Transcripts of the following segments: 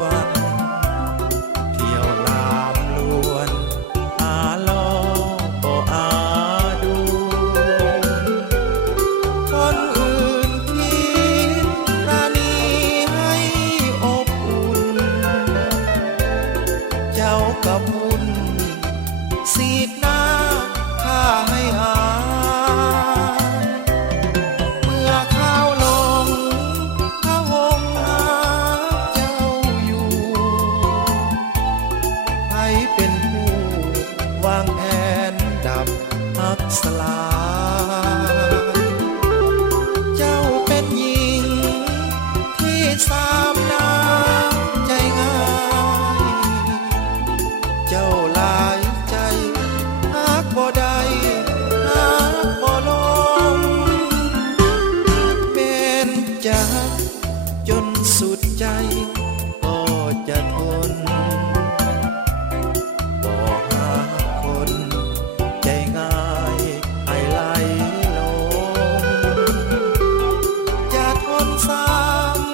วงเที่ยวลามลวนอาลอบ่อาดูคนอื่นคิดประณีให้อบอุ่นเจ้ากับบุญสีดหน้าข้าให้อายเมื่อข้าวลงข้าหงหาเจ้าอยู่ให้เป็นผู้วางแผนดับหักสลายเจ้าเป็นหญิงที่สามน้ำใจง่ายเจ้าหลายใจหักบ่ได้หักบ่ลงเป็นจักจนสุดใจก็จะทนบ่หาคนใจง่ายให้ไหลลงจะทนซ้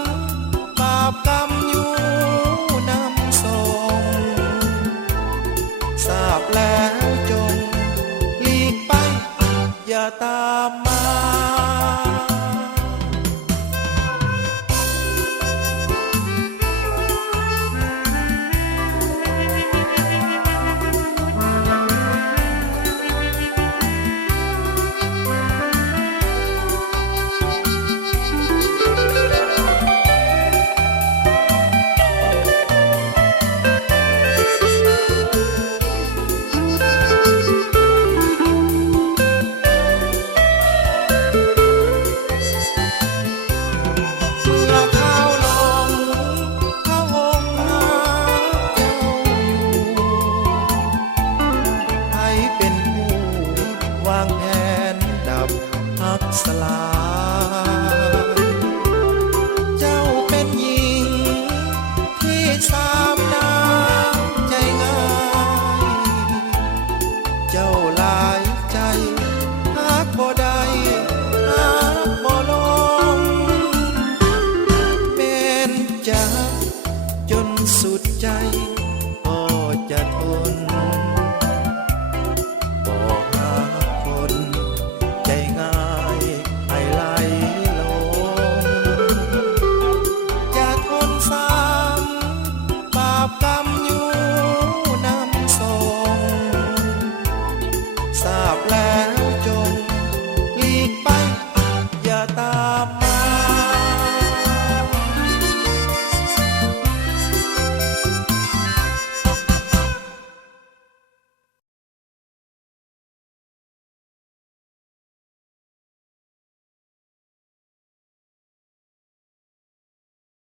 ำบาปกรรมอยู่นำส่งทราบแล้วจงหลีกไปอย่าตามมา จะ